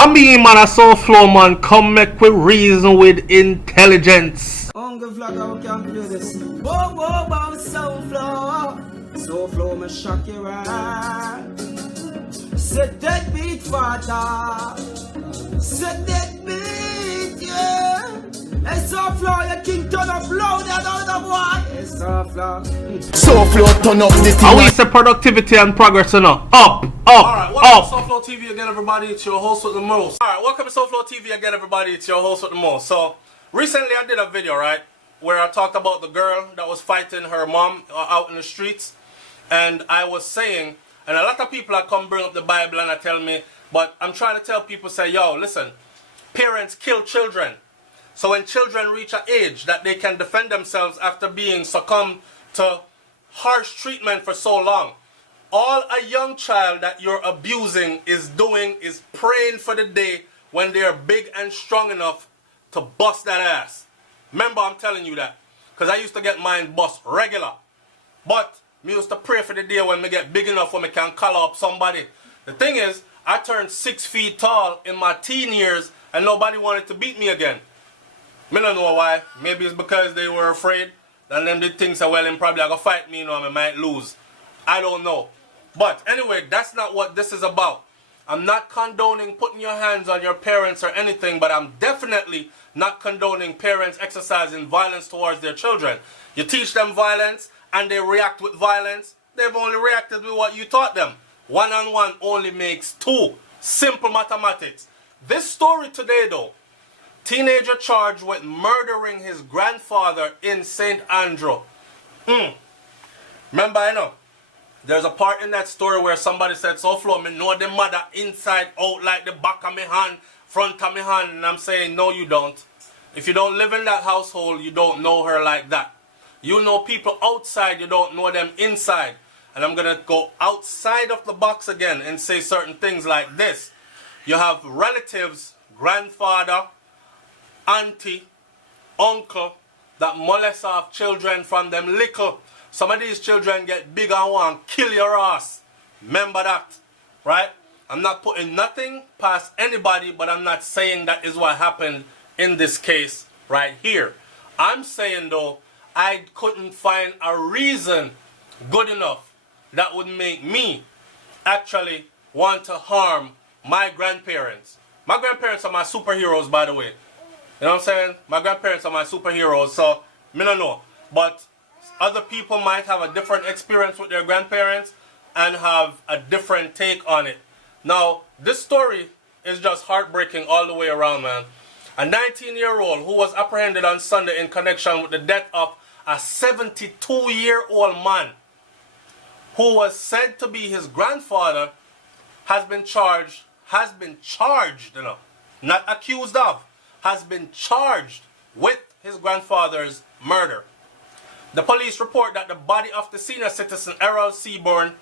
I mean, man, a SouFLo, man, come make we reason with intelligence. Uncle Vlogger, we can play this. Whoa, whoa, whoa, SouFLo. SouFLo, me shock you right. Set that beat, father. Set that beat, yeah. Hey, SouFLo, your king turn up loud, that other boy. Hey, SouFLo. SouFLo turn up the thing. I we say productivity and progress, you know. Up, Alright, welcome up. to SouFLoTV again, everybody. It's your host with the most. Alright, welcome to SouFLoTV again, everybody. It's your host with the most. So, recently I did a video, right, where I talked about the girl that was fighting her mom out in the streets. And I was saying, and a lot of people have come bring up the Bible and I tell me, but I'm trying to tell people, say, yo, listen, parents kill children. So when children reach an age that they can defend themselves after being succumbed to harsh treatment for so long, all a young child that you're abusing is doing is praying for the day when they're big and strong enough to bust that ass. Remember, I'm telling you that. Because I used to get mine bust regular. But me used to pray for the day when me get big enough when me can call up somebody. The thing is, I turned 6 feet tall in my teen years and nobody wanted to beat me again. Me don't know why. Maybe it's because they were afraid. And them did think so, well, them probably are going to fight me, you know, and I might lose. I don't know. But anyway, that's not what this is about. I'm not condoning putting your hands on your parents or anything, but I'm definitely not condoning parents exercising violence towards their children. You teach them violence and they react with violence. They've only reacted with what you taught them. 1 and 1 only makes 2. Simple mathematics. This story today, though, teenager charged with murdering his grandfather in St. Andrew. Remember, I know, there's a part in that story where somebody said, SouFLo, me know the mother inside out like the back of my hand, front of my hand. And I'm saying, no, you don't. If you don't live in that household, you don't know her like that. You know people outside, you don't know them inside. And I'm going to go outside of the box again and say certain things like this. You have relatives, grandfather, auntie, uncle, that molest off children from them little. Some of these children get big and want to kill your ass. Remember that, right? I'm not putting nothing past anybody, but I'm not saying that is what happened in this case right here. I'm saying, though, I couldn't find a reason good enough that would make me actually want to harm my grandparents. My grandparents are my superheroes, by the way. You know what I'm saying? My grandparents are my superheroes, so me don't know. But other people might have a different experience with their grandparents and have a different take on it. Now, this story is just heartbreaking all the way around, man. A 19-year-old who was apprehended on Sunday in connection with the death of a 72-year-old man who was said to be his grandfather has been charged, you know, not accused of, has been charged with his grandfather's murder. The police report that the body of the senior citizen Errol Seaborn,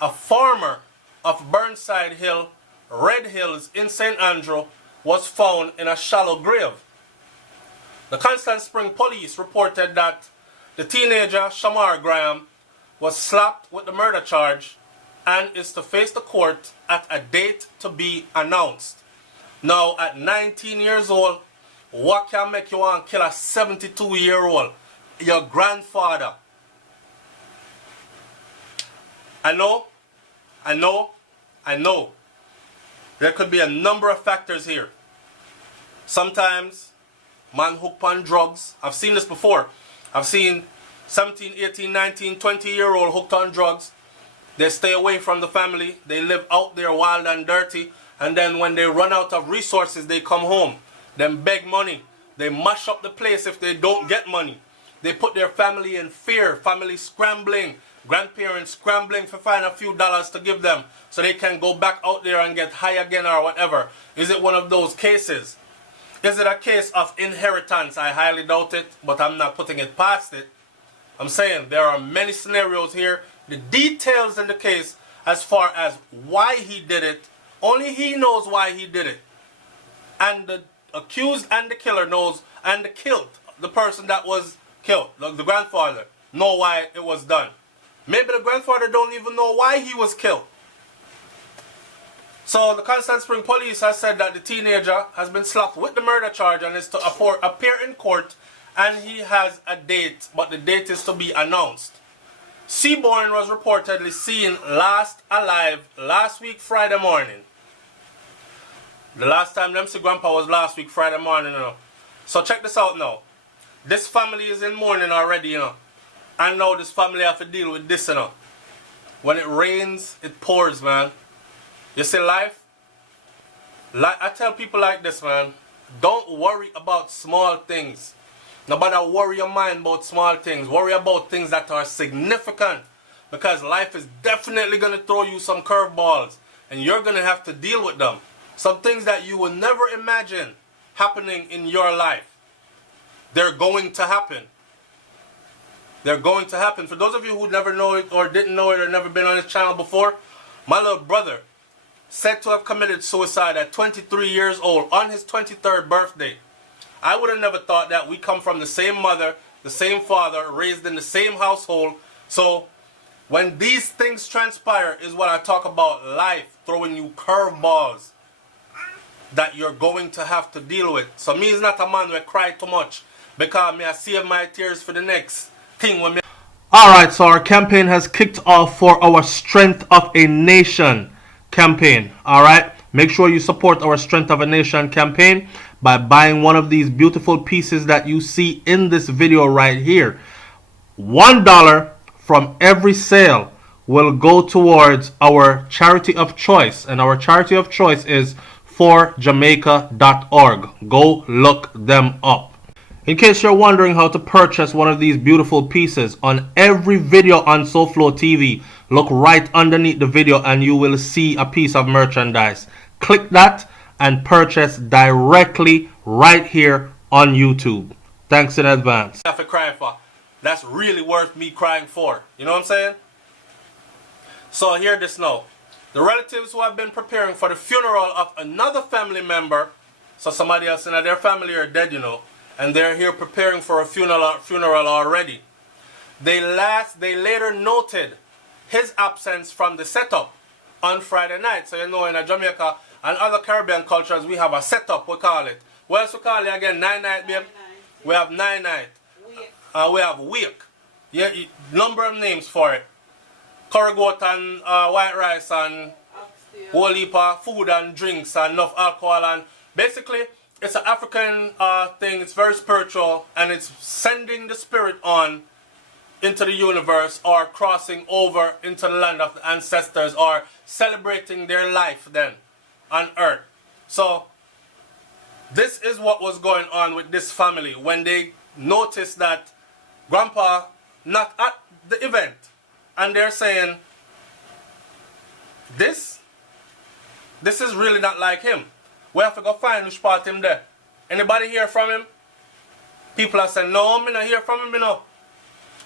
a farmer of Burnside Hill, Red Hills in St. Andrew, was found in a shallow grave. The Constant Spring police reported that the teenager Shamar Graham was slapped with the murder charge and is to face the court at a date to be announced. Now, at 19 years old, what can make you want to kill a 72-year-old? Your grandfather. I know. There could be a number of factors here. Sometimes, man hooked on drugs. I've seen this before. I've seen 17, 18, 19, 20-year-old hooked on drugs. They stay away from the family. They live out there wild and dirty. And then when they run out of resources, they come home. Then beg money. They mash up the place if they don't get money. They put their family in fear, family scrambling, grandparents scrambling to find a few dollars to give them so they can go back out there and get high again or whatever. Is it one of those cases? Is it a case of inheritance? I highly doubt it, but I'm not putting it past it. I'm saying there are many scenarios here. The details in the case as far as why he did it, only he knows why he did it. And the accused and the killer knows, and the person that was killed, the grandfather, know why it was done. Maybe the grandfather don't even know why he was killed. So the Constant Spring police has said that the teenager has been slapped with the murder charge and is to appear in court, and he has a date, but the date is to be announced. Seaborn was reportedly seen last alive last week Friday morning. The last time them see Grandpa was last week Friday morning, you know. So check this out now. This family is in mourning already, you know. And now this family have to deal with this, you know. When it rains, it pours, man. You see life? I tell people like this, man. Don't worry about small things. Nobody worry your mind about small things. Worry about things that are significant. Because life is definitely going to throw you some curveballs. And you're going to have to deal with them. Some things that you will never imagine happening in your life. They're going to happen. They're going to happen. For those of you who never know it or didn't know it or never been on this channel before, my little brother said to have committed suicide at 23 years old on his 23rd birthday. I would have never thought that. We come from the same mother, the same father, raised in the same household. So when these things transpire is what I talk about, life throwing you curveballs that you're going to have to deal with. So me is not a man who cry too much, because me I save my tears for the next thing when me. Alright, so our campaign has kicked off for our Strength of a Nation campaign. Alright, make sure you support our Strength of a Nation campaign by buying one of these beautiful pieces that you see in this video right here. $1 from every sale will go towards our charity of choice, and our charity of choice is forjamaica.org. Go look them up. In case you're wondering how to purchase one of these beautiful pieces, on every video on SouFLoTV, look right underneath the video and you will see a piece of merchandise. Click that and purchase directly right here on YouTube. Thanks in advance. Have to cry for. That's really worth me crying for. You know what I'm saying? So hear this now. The relatives who have been preparing for the funeral of another family member, so somebody else in their family are dead, you know, and they're here preparing for a funeral already. They later noted his absence from the setup on Friday night. So you know, in Jamaica and other Caribbean cultures, we have a setup, we call it. What else we call it again? Nine-night, babe? We have nine-night. We have wake. Yeah, number of names for it. Curry goat and white rice and whole heap of food and drinks and enough alcohol, and basically it's an African thing. It's very spiritual, and it's sending the spirit on into the universe, or crossing over into the land of the ancestors, or celebrating their life then on earth. So this is what was going on with this family when they noticed that Grandpa not at the event. And they're saying, this is really not like him. We have to go find which part him there. Anybody hear from him? People are saying, no, me not hear from him, you know.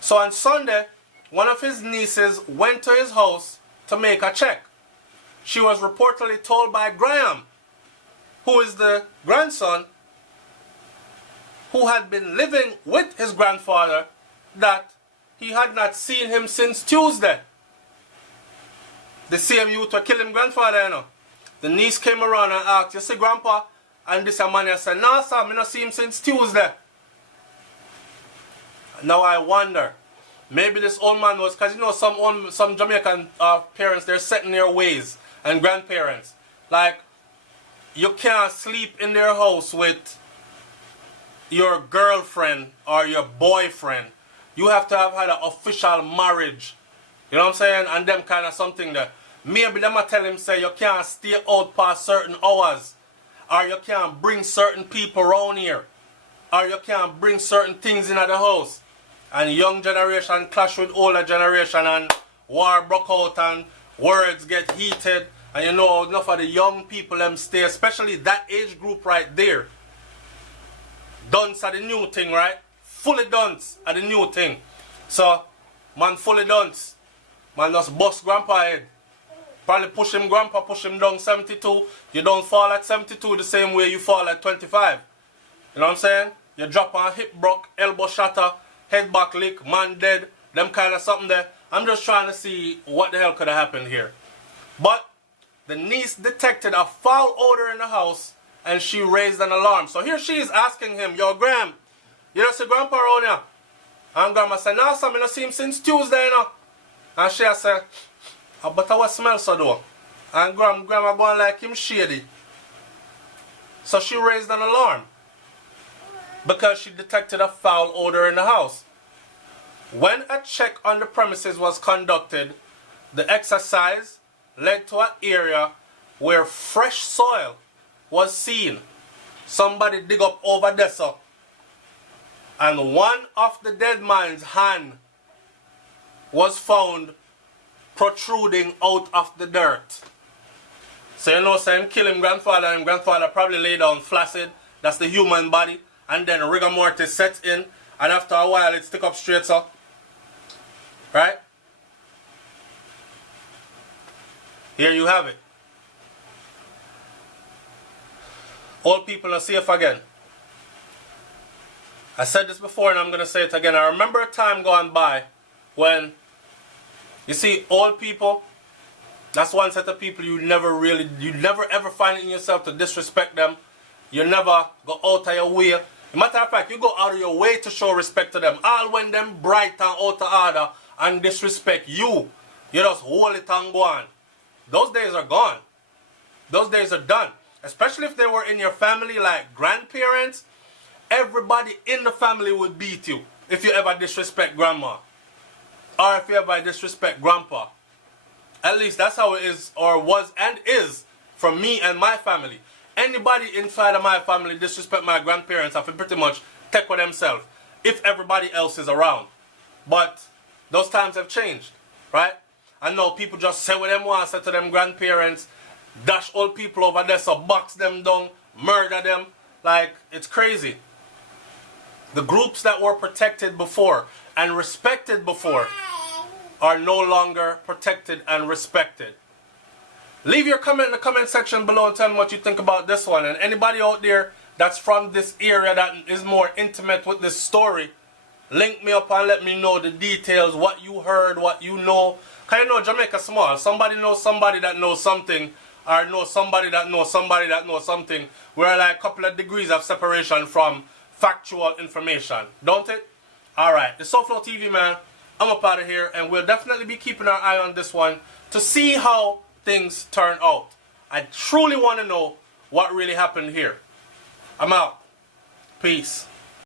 So on Sunday, one of his nieces went to his house to make a check. She was reportedly told by Graham, who is the grandson, who had been living with his grandfather, that he had not seen him since Tuesday. The same youth who killed him grandfather, you know. The niece came around and asked, you see Grandpa? And this man said, no sir, I not see him since Tuesday. Now I wonder, maybe this old man was, because you know some Jamaican parents, they're set in their ways, and grandparents. Like, you can't sleep in their house with your girlfriend or your boyfriend. You have to have had an official marriage. You know what I'm saying? And them kind of something there. Maybe them a tell him say you can't stay out past certain hours. Or you can't bring certain people around here. Or you can't bring certain things into the house. And young generation clash with older generation, and war broke out and words get heated. And you know enough of the young people them stay, especially that age group right there. Dunce are the new thing, right? Fully dunce are the new thing. So, man fully dunce. Man just bust Grandpa head. Probably push him Grandpa, push him down 72. You don't fall at 72 the same way you fall at 25. You know what I'm saying? You drop on hip broke, elbow shatter, head back lick, man dead, them kind of something there. I'm just trying to see what the hell could have happened here. But the niece detected a foul odor in the house and she raised an alarm. So here she is asking him, yo, Gram, you don't see Grandpa around here? And Grandma said, no, son, I don't see him since Tuesday, you know. And she said, but what smells so though? And Grandma going like him shady. So she raised an alarm because she detected a foul odor in the house. When a check on the premises was conducted, the exercise led to an area where fresh soil was seen. Somebody dig up over there, so. And one of the dead man's hand was found protruding out of the dirt. So you know, so him kill him grandfather, and grandfather probably lay down flaccid. That's the human body. And then rigor mortis sets in, and after a while it stick up straight, so. Right? Here you have it. Old people are safe again. I said this before and I'm going to say it again. I remember a time gone by when, you see, old people, that's one set of people you never ever find it in yourself to disrespect them. You never go out of your way. Matter of fact, you go out of your way to show respect to them. All when them bright and out of order and disrespect you, you just hold it and go on. Those days are gone. Those days are done. Especially if they were in your family like grandparents. Everybody in the family would beat you if you ever disrespect grandma. Or if you ever disrespect grandpa. At least that's how it is or was and is for me and my family. Anybody inside of my family disrespect my grandparents, I can pretty much take with themselves if everybody else is around. But those times have changed, right? I know people just say what them want, say to them grandparents, dash old people over there, so box them down, murder them. Like, it's crazy. The groups that were protected before and respected before are no longer protected and respected. Leave your comment in the comment section below and tell me what you think about this one. And anybody out there that's from this area that is more intimate with this story, link me up and let me know the details, what you heard, what you know. Because you know Jamaica small. Somebody knows somebody that knows something, or know somebody that knows somebody that knows something. We're like a couple of degrees of separation from factual information, don't it? Alright, the SouFLoTV, man. I'm up out of here, and we'll definitely be keeping our eye on this one to see how things turn out. I truly want to know what really happened here. I'm out. Peace.